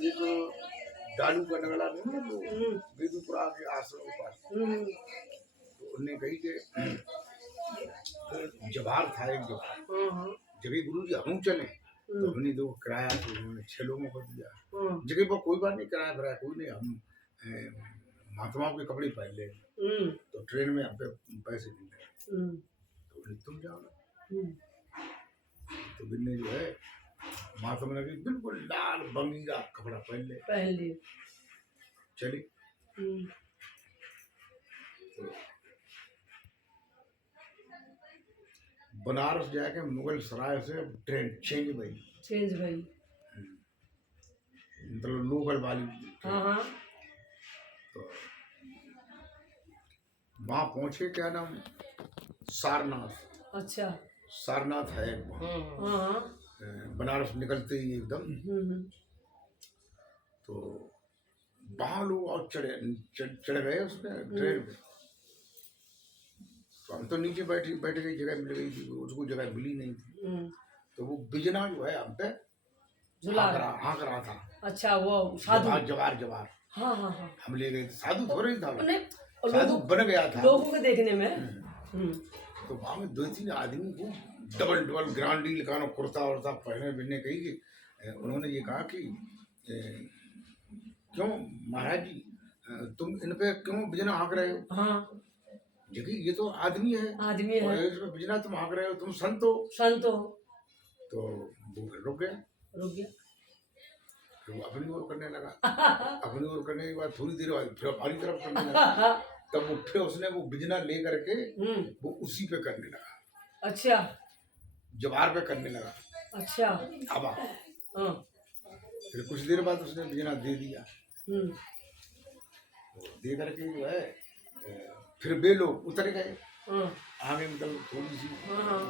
एक डालू का नगड़ा नहीं है वो बेदूपुरा के आश्रम के पास। तो उन्होंने कही कि जवार था एक जवार, जगह गुरु जी हम चले तो हमने दो किराया तो उन्होंने 6 लोगों को दिया। जगह पर कोई बात नहीं, किराया भरा कोई नहीं, हम महात्माओं के कपड़े पहन ले तो ट्रेन में हम पे पैसे मिल रहे तो तुम जाओ। तो बिन्ने जो है महात्मा ने बिल्कुल लाल बंगीरा कपड़ा पहन ले चली। तो बनारस जाके मुगल सराय से ट्रेन चेंज भाई मतलब लोकल वाली। हाँ। तो वहाँ पहुंचे, क्या नाम, सारनाथ। अच्छा, सारनाथ है वहाँ बनारस निकलते ही एकदम। तो वहाँ लोग और चढ़ गए उसमें ट्रेन पे। तो हम तो नीचे बैठ गई, जगह मिल गई थी, उसको जगह मिली नहीं थी। तो वो बिजना जो है हम पे हाँक रहा था। अच्छा, वो साधु जवार। हाँ। हम ले गए, साधु थोड़ा ही था, साधु बन गया था लोगों को देखने में। तो वहाँ में 2-3 आदमी को डबल ग्रांडी लिखाना कुर्ता उर्ता पहने बिन्ने कही कि उन्होंने ये कहा कि क्यों महाराज जी तुम इन पे क्यों बिजना हाँक रहे हो? हाँ। जबकि ये तो आदमी है और इसमें बिजना तुम हाँक रहे हो, तुम संत हो। तो वो रुक गया। फिर वो अपनी ओर करने लगा। अपनी ओर करने के बाद थोड़ी देर बाद फिर हमारी तरफ करने लगा। तब वो फिर उसने वो बिजना ले करके वो उसी पे करने लगा। अच्छा, जवार पे करने लगा। अच्छा, अब फिर कुछ देर बाद उसने बिजना दे दिया। दे करके जो है फिर वे लोग उतर गए आगे, मतलब थोड़ी सी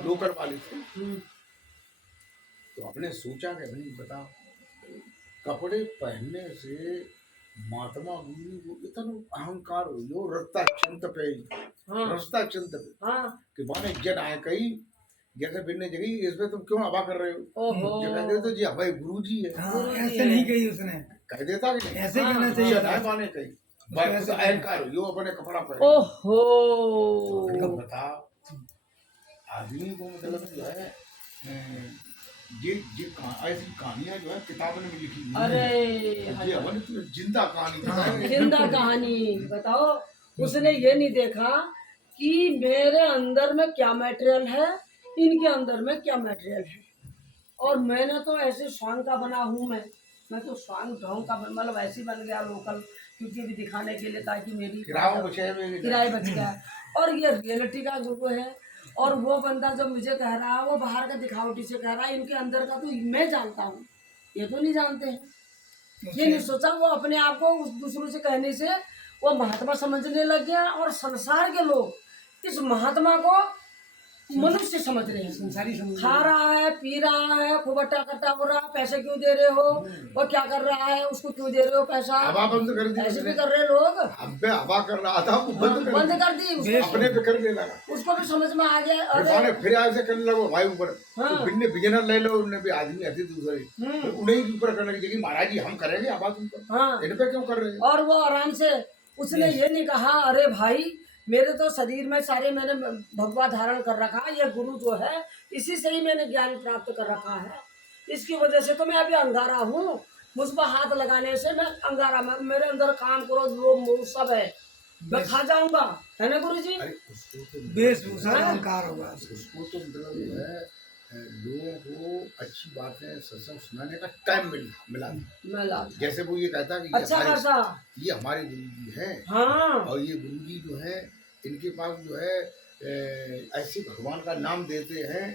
लोकल वाली थी। तो आपने सोचा कि भाई बताओ, कपड़े पहनने से महात्मा गुरु को इतना अहंकार हो जो रस्ता चंत पे कि माने जन आए कई जैसे बिन्ने जगह इसमें तुम क्यों हवा कर रहे हो? जो कहते तो जी हमारे गुरु जी है। ऐसे नहीं कही उसने, कह देता कि ऐसे कहना चाहिए। माने कही अहंकार हो जो अपने कपड़ा पहने। तो बताओ आदमी को मतलब जो है ये ऐसी कहानियां जो है किताबों में लिखी हुई। अरे जिंदा कहानी बताओ। उसने ये नहीं देखा कि मेरे अंदर में क्या मटेरियल है, इनके अंदर में क्या मटेरियल है। और मैंने तो ऐसे स्वांग का बना हूँ, मैं तो स्वांग ढोंग का मतलब ऐसी बन गया लोकल, क्योंकि भी दिखाने के लिए ताकि मेरी किराए बच गया। और ये रियलिटी का गुरु है। और वो बंदा जो मुझे कह रहा है वो बाहर का दिखावटी से कह रहा है, इनके अंदर का तो मैं जानता हूँ, ये तो नहीं जानते हैं। ये नहीं सोचा, वो अपने आप को उस दूसरों से कहने से वो महात्मा समझने लग गया। और संसार के लोग इस महात्मा को मनुष्य समझ रहे हैं, संसारी समझ, खा रहा है, पी रहा है, खूब अट्टा कट्टा हो रहा है, पैसे क्यों दे रहे हो, वो क्या कर रहा है, उसको क्यों दे रहे हो पैसा, हवा बंद कर दी, ऐसे भी कर रहे लोग। हम पे हवा कर रहा था, वो बंद कर दी, अपने पे करने लगा, उसको भी समझ में आ गया। अरे फिर ऐसे करने लगा भाई ऊपर, बिन्ने बिगिनर ले लो, उन्हें भी आदमी आती दूसरे उन्हें ऊपर करने की जगह महाराज जी हम करेंगे आवाज उनको, इन पे क्यों कर रहे हैं। और वो आराम से, उसने ये नहीं कहा अरे भाई मेरे तो शरीर में सारे मैंने भगवा धारण कर रखा है, ये गुरु जो है इसी से ही मैंने ज्ञान प्राप्त कर रखा है, इसकी वजह से तो मैं अभी अंगारा हूँ, मुझ पर हाथ लगाने से मैं अंगारा, मेरे अंदर काम करो लोग मोह सब है, मैं खा जाऊंगा, है ना गुरु जी। वेशभूषा अहंकार होगा, उसको तो मतलब है लोगों को अच्छी बातें सत्संग सुनाने का टाइम मिला। जैसे वो ये कहता कि अच्छा ये हमारे गुरु जी हैं। हाँ। और ये गुरु जी जो है इनके पास जो है ऐसे भगवान का नाम देते हैं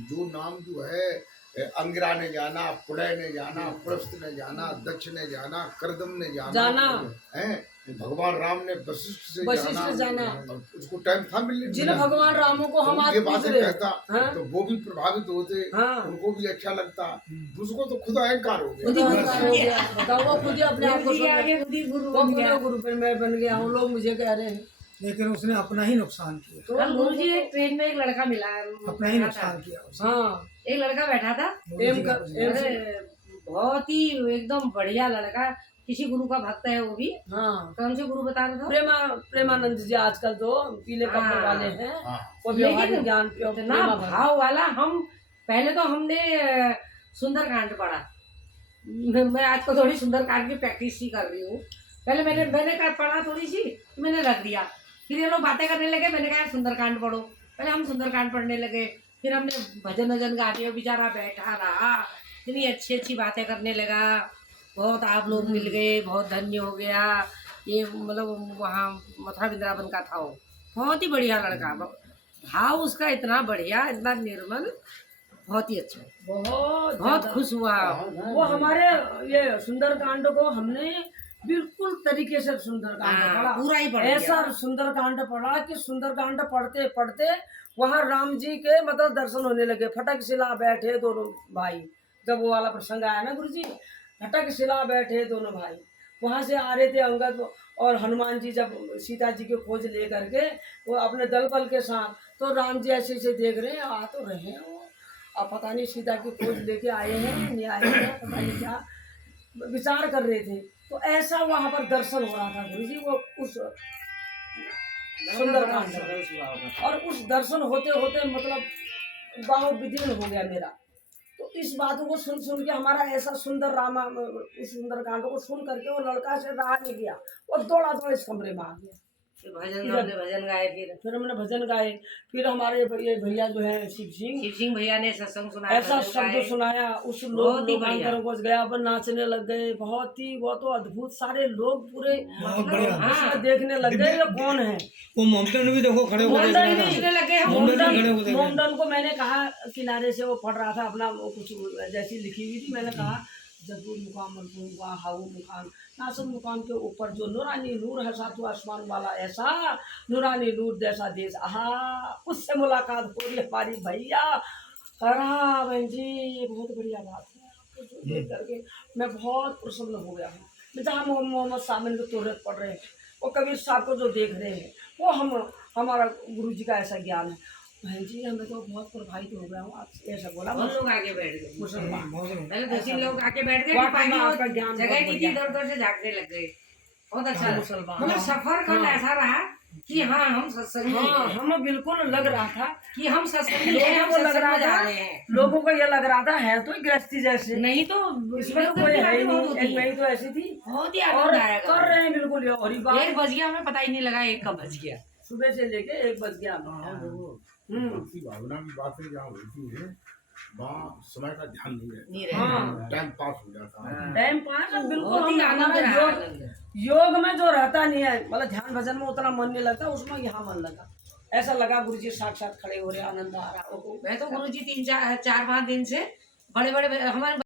जो नाम जो है अंगिरा ने जाना, पुड़य ने जाना, प्रस्थ ने जाना, दक्ष ने जाना, करदम ने जाना है, भगवान राम ने वशिष्ठ से जाना। उसको टाइम था मिलने, जिन भगवान रामों को हम ये बातें कहता तो वो भी प्रभावित होते, उनको भी अच्छा लगता, उसको तो खुद अहंकार हो गया। बताओ वो खुद अपने आप को गुरु पे मैं बन गया हूँ, लोग मुझे कह रहे हैं, लेकिन उसने अपना ही नुकसान किया। तो गुरु जी ट्रेन में एक लड़का मिला है, अपना ही नुकसान किया। हाँ एक लड़का बैठा था, अरे बहुत ही एकदम बढ़िया लड़का, किसी गुरु का भक्त है वो भी। हाँ, कौन से गुरु बता रहे थे? प्रेमानंद जी आजकल तो पीले कपड़े वाले हैं, हाँ वो व्यवहारिक लेकिन ज्ञान इतना भाव वाला। हम पहले तो हमने सुंदरकांड पढ़ा। मैं आज को थोड़ी सुंदरकांड की प्रैक्टिस ही कर रही हूँ। पहले मैंने पढ़ा थोड़ी सी, तो मैंने रख दिया। फिर ये लोग बातें करने लगे, मैंने कहा सुंदरकांड पढ़ो। पहले हम सुंदरकांड पढ़ने लगे, फिर हमने भजन वजन गा के, बेचारा बैठा रहा, इतनी अच्छी अच्छी बातें करने लगा। बहुत आप लोग मिल गए, बहुत धन्य हो गया। ये मतलब वहाँ मथुरा वृंदावन का था वो, बहुत ही बढ़िया लड़का। भाव उसका इतना बढ़िया, इतना निर्मल, बहुत ही अच्छा, बहुत खुश हुआ। वो हमारे ये सुंदरकांड को हमने बिल्कुल तरीके से सुंदरकांड पढ़ा, पूरा ही पढ़ ऐसा सुंदरकांड पढ़ा कि सुंदरकांड पढ़ते पढ़ते वहाँ राम जी के मतलब दर्शन होने लगे। फटक शिला बैठे दोनों भाई, जब वो वाला प्रसंग आया ना गुरुजी, फटक शिला बैठे दोनों भाई, वहाँ से आ रहे थे अंगद और हनुमान जी, जब सीता जी की खोज ले करके वो अपने दल बल के साथ, तो राम जी ऐसे ऐसे देख रहे हैं, आ तो रहे हैं वो, अब पता नहीं सीता की खोज लेके आए हैं नहीं आए हैं, पता नहीं क्या विचार कर रहे थे। तो ऐसा वहाँ पर दर्शन हो रहा था गुरुजी, वो उस सुंदरकांड, और उस दर्शन होते होते मतलब बहुत विदीर्ण हो गया मेरा। तो इस बात को सुन के हमारा ऐसा सुंदर रामा, उस सुंदरकांड को सुन करके वो लड़का से रहा नहीं गया, वो दौड़ा दौड़ इस कमरे में आ गया। भजन हमने भजन गाए, फिर हमने भजन गाए, फिर हमारे ये भैया जो है शिव सिंह भैया ने सत्संग सुनाया, ऐसा शब्द सुनाया, उस लोग को गया पर नाचने लग गए। बहुत ही वो तो अद्भुत, सारे लोग पूरे देखने लग गए ये कौन है। वो मोमडन भी देखो खड़े लगे। मोमडन को मैंने कहा किनारे से, वो पढ़ रहा था अपना कुछ जैसी लिखी हुई थी, मैंने कहा जबूर मुकाम मरफूम हाउ मुकाम नासर मुकाम के ऊपर जो नूरानी नूर है सातों आसमान वाला, ऐसा नूरानी नूर जैसा देश, आहा उससे मुलाकात हो रही हमारी भैया। करा बहन जी बहुत बढ़िया बात है, आपको जो देख करके मैं बहुत प्रसन्न हो गया हूँ। जहाँ मोहम्मद सामिन के तोरत पढ़ रहे हैं, वो कबीर साहब को जो देख रहे हैं, वो हमारा गुरु जी का ऐसा ज्ञान है। बहन जी हमें तो बहुत प्रभावित हो गया हूँ, आप ऐसा बोला। हम लोग आगे बैठ गए, मुसलमान पहले 2-3 लोग आके बैठ गए, आपका ज्ञान जगह नहीं थी, इधर उधर से झाँकने लग गए। बहुत अच्छा मुसलमान मतलब सफर कल ऐसा रहा कि हाँ हम सत्संग, हाँ हमें बिल्कुल लग रहा था कि हम सत्संग हैं, हम लग रहा जा था, रहे हैं। लोगों को ये लग रहा था है तो गृहस्थी जैसे, नहीं तो इसमें तो कोई है ही नहीं, नहीं तो ऐसी थी, बहुत ही और आनंद आया। कर रहे हैं बिल्कुल। और 1 बज गया, हमें पता ही नहीं लगा 1 कब बज गया। सुबह से लेके 1 बज गया। भक्ति भावना की बातें जहाँ होती है वहाँ समय का ध्यान नहीं रहता, हाँ टाइम पास हो जाता है। टाइम पास बिल्कुल। बहुत ही आनंद रहा। योग में जो रहता नहीं है, मतलब ध्यान भजन में उतना मन नहीं लगता, उसमें यहाँ मन लगा। ऐसा लगा गुरुजी साक्षात खड़े हो रहे, आनंद आ रहा। मैं तो गुरुजी 3-4-5 दिन से बड़े बड़े हमारे